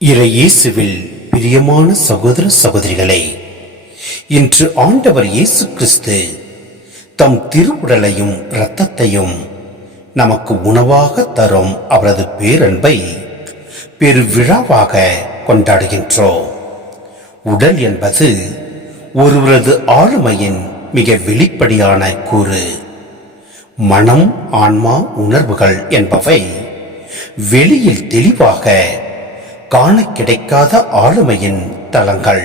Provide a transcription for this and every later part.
இயேசுவில் பிரியமான சகோதர சகோதரிகளே, இன்று ஆண்டவர் இயேசு கிறிஸ்து தம் திருவுடலையும் இரத்தத்தையும் நமக்கு உணவாக தரும் அவரது பேரன்பை பெரு விழாவாக கொண்டாடுகின்றோம். உடல் என்பது ஒருவரது ஆளுமையின் மிக வெளிப்படையான கூறு. மனம், ஆன்மா, உணர்வுகள் என்பவை வெளியில் தெளிவாக காண கிடைக்காத ஆளுமையின் தளங்கள்.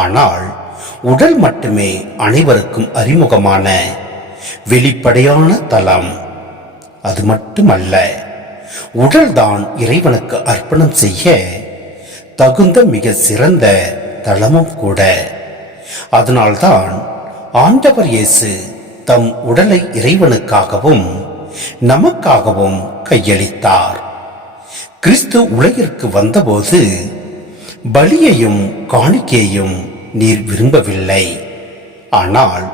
ஆனால் உடல் மட்டுமே அனைவருக்கும் அறிமுகமான வெளிப்படையான தளம். அது மட்டுமல்ல, உடல்தான் இறைவனுக்கு அர்ப்பணம் செய்ய தகுந்த மிக சிறந்த தளமும் கூட. அதனால்தான் ஆண்டவர் இயேசு தம் உடலை இறைவனுக்காகவும் நமக்காகவும் கையளித்தார். கிறிஸ்து உலகிற்கு வந்தபோது பலியையும் காணிக்கையையும் நீர் விரும்பவில்லை, ஆனால்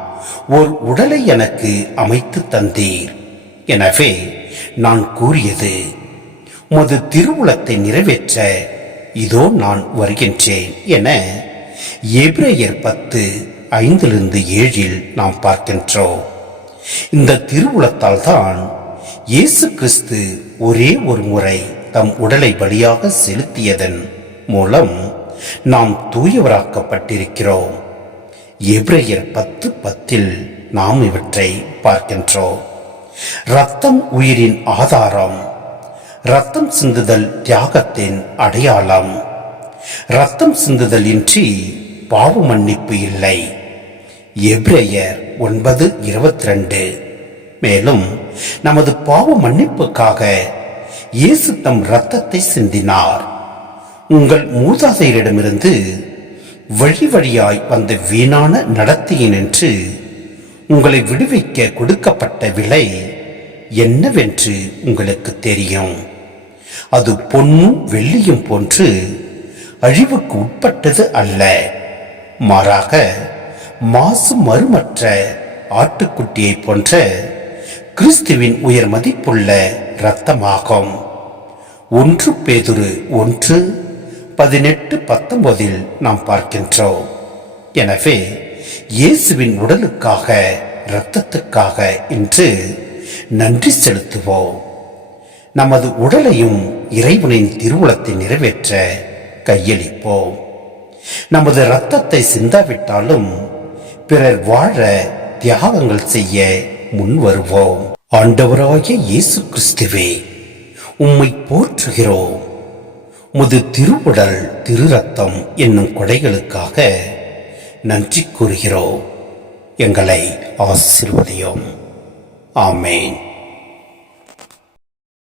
ஓர் உடலை எனக்கு அமைத்து தந்தீர். எனவே நான் கூறியது, உமது திருவுளத்தை நிறைவேற்ற இதோ நான் வருகின்றேன் என எபிரேயர் 10:5-7 நாம் பார்க்கின்றோம். இந்த திருவுளத்தால் தான் இயேசு கிறிஸ்து ஒரே ஒரு முறை தம் உடலை பலியாக செலுத்தியதன் மூலம் நாம் தூயவராக்கப்பட்டிருக்கிறோம். எபிரேயர் 10:10 நாம் இவற்றை பார்க்கின்றோம். இரத்தம் உயிரின் ஆதாரம். இரத்தம் சிந்துதல் தியாகத்தின் அடையாளம். இரத்தம் சிந்துதல் இன்றி பாவ மன்னிப்பு இல்லை. எபிரேயர் 9:22. மேலும் நமது பாவ மன்னிப்புக்காக இயேசு தம் இரத்தத்தை சிந்தினார். உங்கள் மூதாதையரிடமிருந்து வழி வழியாய் வந்த வீணான நடத்தையினின்று உங்களை விடுவிக்க கொடுக்கப்பட்ட விலை என்னவென்று உங்களுக்கு தெரியும். அது பொன்னும் வெள்ளியும் போன்று அழிவுக்கு உட்பட்டது அல்ல, மாறாக மாசு மறுமற்ற ஆட்டுக்குட்டியை போன்ற கிறிஸ்துவின் உயர் மதிப்புள்ள இரத்தமாகும். 1 பேதுரு 1:18-19 நாம் பார்க்கின்றோம். எனவே இயேசுவின் உடலுக்காக இரத்தத்துக்காக இன்று நன்றி செலுத்துவோம். நமது உடலையும் இறைவனின் திருவுளத்தை நிறைவேற்ற கையளிப்போம். நமது இரத்தத்தை சிந்தாவிட்டாலும் பிறர் வாழ தியாகங்கள் செய்ய முன் வருவோம். ஆண்டவராகிய இயேசு கிறிஸ்துவே, உம்மை போற்றுகிறோம். உமது திருவுடல் திரு ரத்தம் என்னும் கொடைகளுக்காக நன்றி கூறுகிறோம். எங்களை ஆசீர்வதியும். ஆமேன்.